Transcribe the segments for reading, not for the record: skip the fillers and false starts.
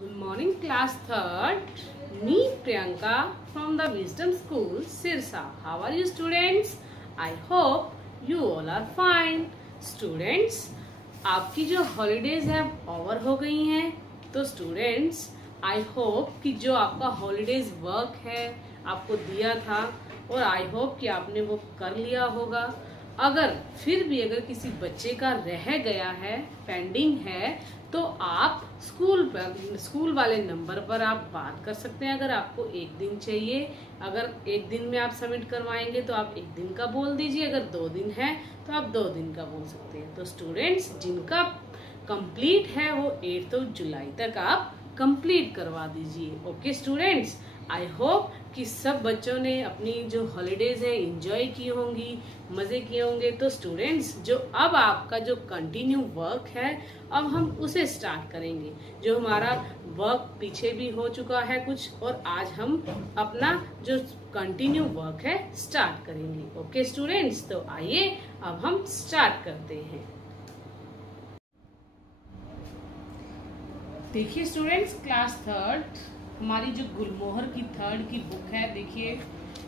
Good morning, class third. Me, Priyanka, from the Wisdom School, Sirsa. How are you, students? I hope you all are fine. Students, आपकी जो holidays है over हो गई हैं, तो students I hope कि जो आपका हॉलीडेज वर्क है आपको दिया था और आई होप कि आपने वो कर लिया होगा। अगर फिर भी अगर किसी बच्चे का रह गया है, पेंडिंग है, तो आप स्कूल वाले नंबर पर आप बात कर सकते हैं। अगर आपको एक दिन चाहिए, अगर एक दिन में आप सबमिट करवाएंगे तो आप एक दिन का बोल दीजिए, अगर 2 दिन है तो आप 2 दिन का बोल सकते हैं। तो स्टूडेंट्स जिनका कंप्लीट है वो 8 जुलाई तक आप कंप्लीट करवा दीजिए। ओके स्टूडेंट्स, आई होप कि सब बच्चों ने अपनी जो हॉलीडेज है एंजॉय की होंगी, मजे किए होंगे। तो स्टूडेंट्स जो अब आपका जो कंटिन्यू वर्क है अब हम उसे स्टार्ट करेंगे। जो हमारा वर्क पीछे भी हो चुका है कुछ, और आज हम अपना जो कंटिन्यू वर्क है स्टार्ट करेंगे। ओके स्टूडेंट्स, तो आइए अब हम स्टार्ट करते हैं। देखिए स्टूडेंट्स, क्लास थर्ड हमारी जो गुलमोहर की थर्ड की बुक है, देखिए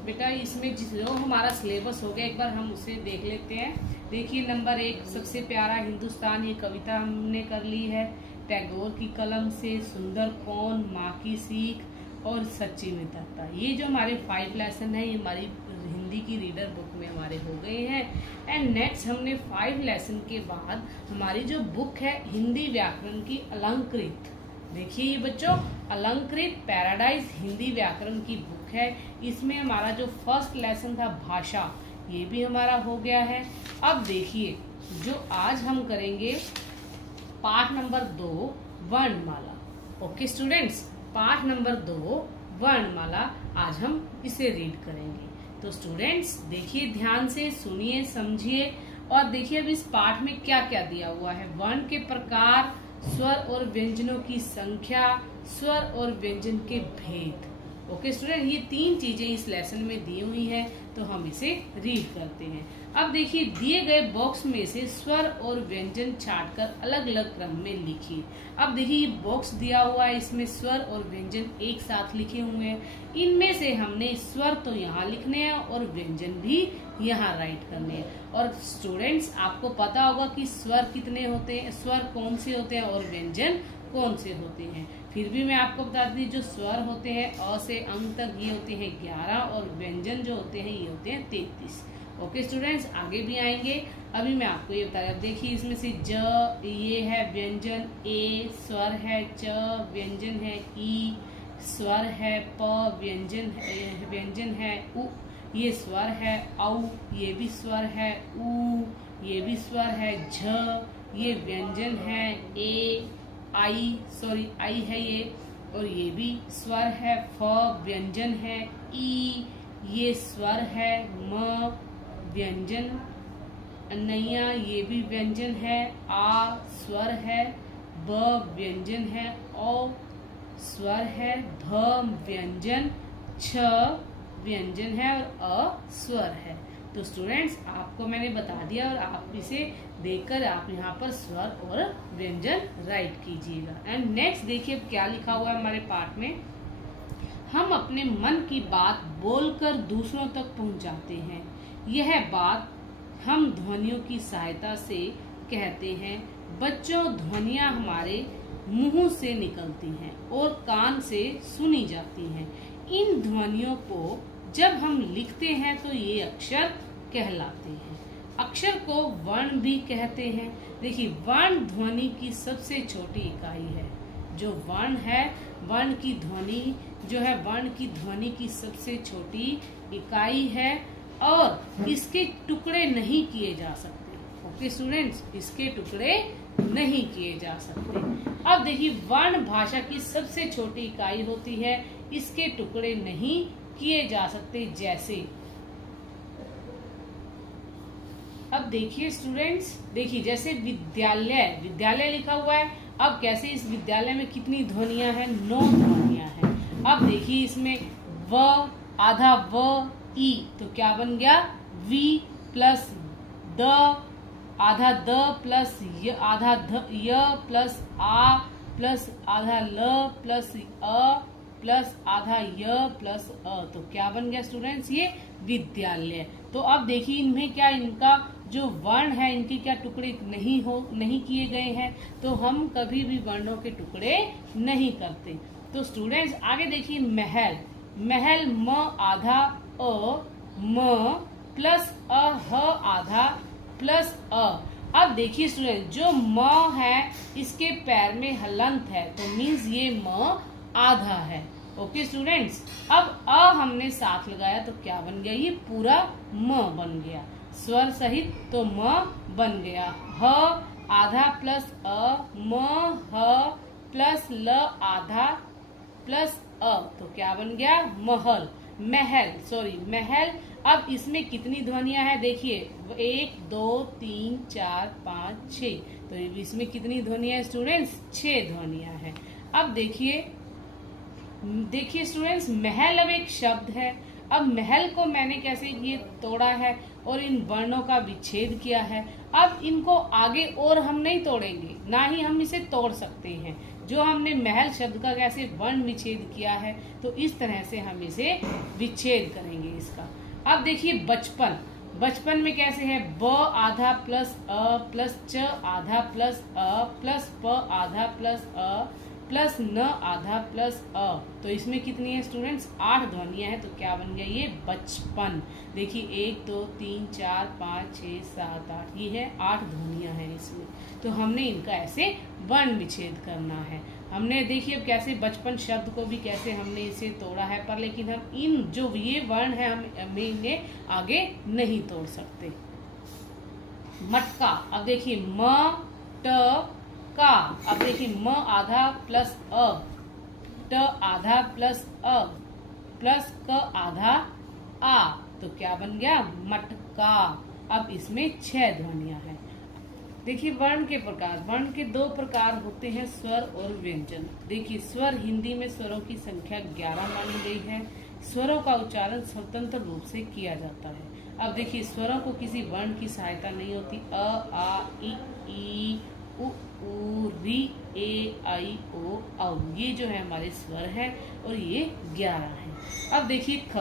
बेटा इसमें जो हमारा सिलेबस हो गया एक बार हम उसे देख लेते हैं। देखिए नंबर 1 सबसे प्यारा हिंदुस्तान, ये कविता हमने कर ली है टैगोर की कलम से। सुंदर कौन, माँ की सीख और सच्ची मित्रता, ये जो हमारे 5 लेसन है ये हमारी हिंदी की रीडर बुक में हमारे हो गए हैं। एंड नेक्स्ट हमने 5 लेसन के बाद हमारी जो बुक है हिंदी व्याकरण की अलंकृत, देखिए ये बच्चों अलंकृत पैराडाइज हिंदी व्याकरण की बुक है। इसमें हमारा जो फर्स्ट लेसन था भाषा, ये भी हमारा हो गया है। अब देखिए जो आज हम करेंगे पाठ नंबर 2 वर्णमाला। ओके स्टूडेंट्स, पाठ नंबर 2 वर्णमाला आज हम इसे रीड करेंगे। तो स्टूडेंट्स देखिए ध्यान से सुनिए, समझिए और देखिए अब इस पाठ में क्या क्या दिया हुआ है। वर्ण के प्रकार, स्वर और व्यंजनों की संख्या, स्वर और व्यंजन के भेद। ओके स्टूडेंट, ये 3 चीजें इस लेसन में दी हुई हैं, तो हम इसे रीड करते हैं। अब देखिए दिए गए बॉक्स में से स्वर और व्यंजन छांटकर अलग अलग क्रम में लिखिए। अब देखिए ये बॉक्स दिया हुआ है, इसमें स्वर और व्यंजन एक साथ लिखे हुए हैं। इनमें से हमने स्वर तो यहाँ लिखने हैं और व्यंजन भी यहाँ राइट करने हैं। और स्टूडेंट्स आपको पता होगा कि स्वर कितने होते हैं, स्वर कौन से होते हैं और व्यंजन कौन से होते हैं। फिर भी मैं आपको बता दी, जो स्वर होते हैं अ से अंक तक ये होते हैं 11 और व्यंजन जो होते हैं ये होते हैं 33। ओके स्टूडेंट्स, आगे भी आएंगे, अभी मैं आपको ये बता रहा हूँ। देखिए इसमें से ज ये है व्यंजन, ए स्वर है, च व्यंजन है, ई स्वर है, प व्यंजन है, उ ये स्वर है, औ ये भी स्वर है, उ ये भी स्वर है, झ ये व्यंजन है, ए आई है ये और ये भी स्वर है, फ व्यंजन है, ई ये स्वर है, म व्यंजन, नैया ये भी व्यंजन है, आ स्वर है, ब व्यंजन है, औ स्वर है, ध व्यंजन, छ व्यंजन है और अ स्वर है। तो स्टूडेंट्स आपको मैंने बता दिया और आप इसे देखकर आप यहाँ पर स्वर और व्यंजन राइट कीजिएगा। एंड नेक्स्ट देखिए क्या लिखा हुआ है हमारे पाठ में। हम अपने मन की बात बोलकर दूसरों तक पहुँचाते हैं। यह बात हम ध्वनियों की सहायता से कहते हैं। बच्चों, ध्वनियाँ हमारे मुंह से निकलती हैं और कान से सुनी जाती हैं। इन ध्वनियों को जब हम लिखते हैं तो ये अक्षर कहलाते हैं। अक्षर को वर्ण भी कहते हैं। देखिए वर्ण ध्वनि की सबसे छोटी इकाई है। जो वर्ण है, वर्ण की ध्वनि जो है वर्ण की ध्वनि की सबसे छोटी इकाई है और इसके टुकड़े नहीं किए जा सकते। ओके स्टूडेंट्स, इसके टुकड़े नहीं किए जा सकते। अब देखिए वर्ण भाषा की सबसे छोटी इकाई होती है, इसके टुकड़े नहीं किए जा सकते। जैसे अब देखिए स्टूडेंट्स, देखिए जैसे विद्यालय लिखा हुआ है। अब कैसे इस विद्यालय में कितनी ध्वनियां हैं? 9 ध्वनियां हैं। अब देखिए इसमें व आधा व ई, तो क्या बन गया? वी प्लस द आधा द प्लस य आधा ध य प्लस आ प्लस आधा ल प्लस अ प्लस आधा य प्लस अ, तो क्या बन गया स्टूडेंट्स? ये विद्यालय। तो अब देखिए इनमें क्या, इनका जो वर्ण है इनके क्या टुकड़े नहीं किए गए हैं, तो हम कभी भी वर्णों के टुकड़े नहीं करते। तो स्टूडेंट्स आगे देखिए महल, महल म आधा अ म प्लस अ ह आधा प्लस अ। अब देखिए स्टूडेंट जो म है इसके पैर में हलंत है, तो मीन्स ये म आधा है। ओके स्टूडेंट्स, अब अ हमने साथ लगाया तो क्या बन गया? ये पूरा म बन गया स्वर सहित, तो म बन गया। ह आधा प्लस अ म ह प्लस ल आधा प्लस अ, तो क्या बन गया? महल, महल, सॉरी महल। अब इसमें कितनी ध्वनियां हैं? देखिए 1 2 3 4 5 6, तो इसमें कितनी ध्वनियां है स्टूडेंट्स? 6 ध्वनियां हैं। अब देखिए स्टूडेंट्स महल अब एक शब्द है। अब महल को मैंने कैसे ये तोड़ा है और इन वर्णों का विच्छेद किया है। अब इनको आगे और हम नहीं तोड़ेंगे, ना ही हम इसे तोड़ सकते हैं। जो हमने महल शब्द का कैसे वर्ण विच्छेद किया है, तो इस तरह से हम इसे विच्छेद करेंगे इसका। अब देखिए बचपन, बचपन में कैसे है? ब आधा प्लस अ प्लस च आधा प्लस अ प्लस प आधा प्लस अ प्लस न आधा प्लस अ, तो इसमें कितनी है स्टूडेंट्स? 8 ध्वनियां हैं, तो क्या बन गया? ये बचपन। देखिए 1 2 3 4 5 6 7 8, ये है 8 ध्वनियां हैं इसमें। तो हमने इनका ऐसे वर्ण विच्छेद करना है। हमने देखिए अब कैसे बचपन शब्द को भी कैसे हमने इसे तोड़ा है, पर लेकिन हम इन जो ये वर्ण है हम इन्हें आगे नहीं तोड़ सकते। मटका, अब देखिए म ट का, अब देखिए म आधा प्लस अ ट आधा प्लस अ प्लस क आधा आ, तो क्या बन गया? मटका। अब इसमें 6 ध्वनियां हैं। देखिए वर्ण के प्रकार, वर्ण के 2 प्रकार होते हैं, स्वर और व्यंजन। देखिए स्वर, हिंदी में स्वरों की संख्या 11 मानी गई है। स्वरों का उच्चारण स्वतंत्र रूप से किया जाता है। अब देखिए स्वरों को किसी वर्ण की सहायता नहीं होती। अ आ ई उ ऊ री ए आई ओ औ, ये जो है हमारे स्वर है और ये 11 है। अब देखिए ख,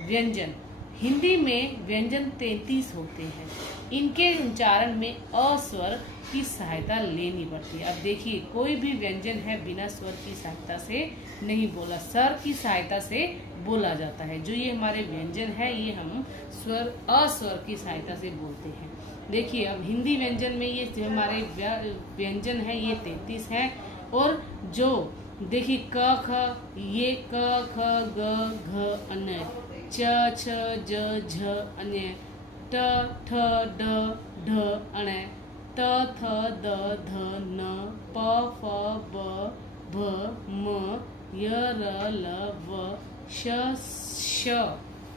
व्यंजन। हिंदी में व्यंजन 33 होते हैं। इनके उच्चारण में अ स्वर की सहायता लेनी पड़ती है। अब देखिए कोई भी व्यंजन है बिना स्वर की सहायता से नहीं बोला, स्वर की सहायता से बोला जाता है। जो ये हमारे व्यंजन है ये हम स्वर अस्वर की सहायता से बोलते हैं। देखिए अब हिंदी व्यंजन में ये जो हमारे व्यंजन है ये 33 है। और जो देखिए क ख, ये क ख ग घ अन, च छ ज झ अन, ट ठ ड ढ अण, त थ द ध न, प फ ब भ म, य र ल व, श श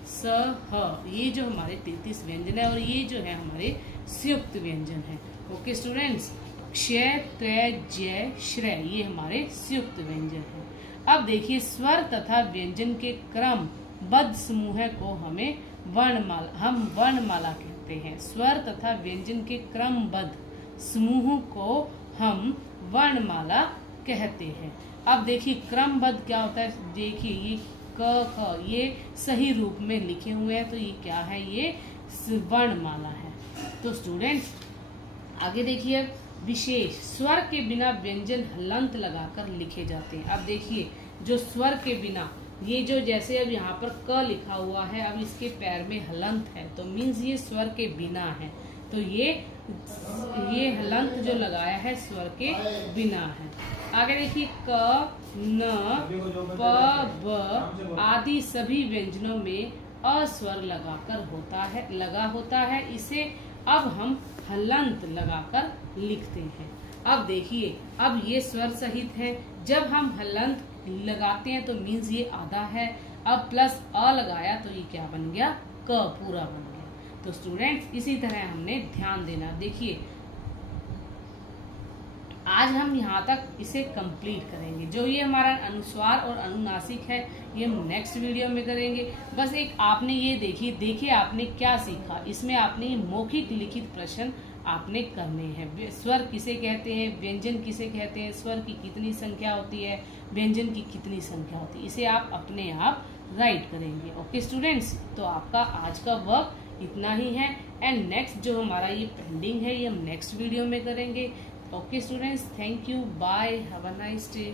स ह, ये जो हमारे 33 व्यंजन है और ये जो है हमारे संयुक्त व्यंजन है। ओके स्टूडेंट्स, क्षय त्रय जय श्रय, ये हमारे संयुक्त व्यंजन है। अब देखिए स्वर तथा व्यंजन के क्रमबद्ध समूह को हम वर्णमाला कहते हैं। स्वर तथा व्यंजन के क्रमबद्ध समूह को हम वर्णमाला कहते हैं। अब देखिए क्रमबद्ध क्या होता है? देखिए ये क ख ये सही रूप में लिखे हुए हैं, तो ये क्या है? ये वर्णमाला है। तो स्टूडेंट्स आगे देखिए विशेष, स्वर के बिना व्यंजन हलंत लगाकर लिखे जाते हैं। अब देखिए जो स्वर के बिना, ये जो जैसे अब यहाँ पर क लिखा हुआ है, अब इसके पैर में हलंत है, तो मीन्स ये स्वर के बिना है। तो ये हलंत जो लगाया है स्वर के बिना है। आगे देखिए क न प ब आदि सभी व्यंजनों में अस्वर लगा होता है। इसे अब हम हलंत लगाकर लिखते हैं। अब देखिए अब ये स्वर सहित है, जब हम हलंत लगाते हैं तो मीन्स ये आधा है। अब प्लस अ लगाया तो ये क्या बन गया? क पूरा बन गया। तो स्टूडेंट्स इसी तरह हमने ध्यान देना। देखिए आज हम यहाँ तक इसे कंप्लीट करेंगे। जो ये हमारा अनुस्वार और अनुनासिक है ये हम नेक्स्ट वीडियो में करेंगे। बस एक आपने ये देखिए आपने क्या सीखा। इसमें आपने मौखिक लिखित प्रश्न आपने करने हैं। स्वर किसे कहते हैं, व्यंजन किसे कहते हैं, स्वर की कितनी संख्या होती है, व्यंजन की कितनी संख्या होती है, इसे आप अपने आप राइट करेंगे। ओके स्टूडेंट्स, तो आपका आज का वर्क इतना ही है एंड नेक्स्ट जो हमारा ये पेंडिंग है ये हम नेक्स्ट वीडियो में करेंगे। Okay students, thank you, bye, have a nice day.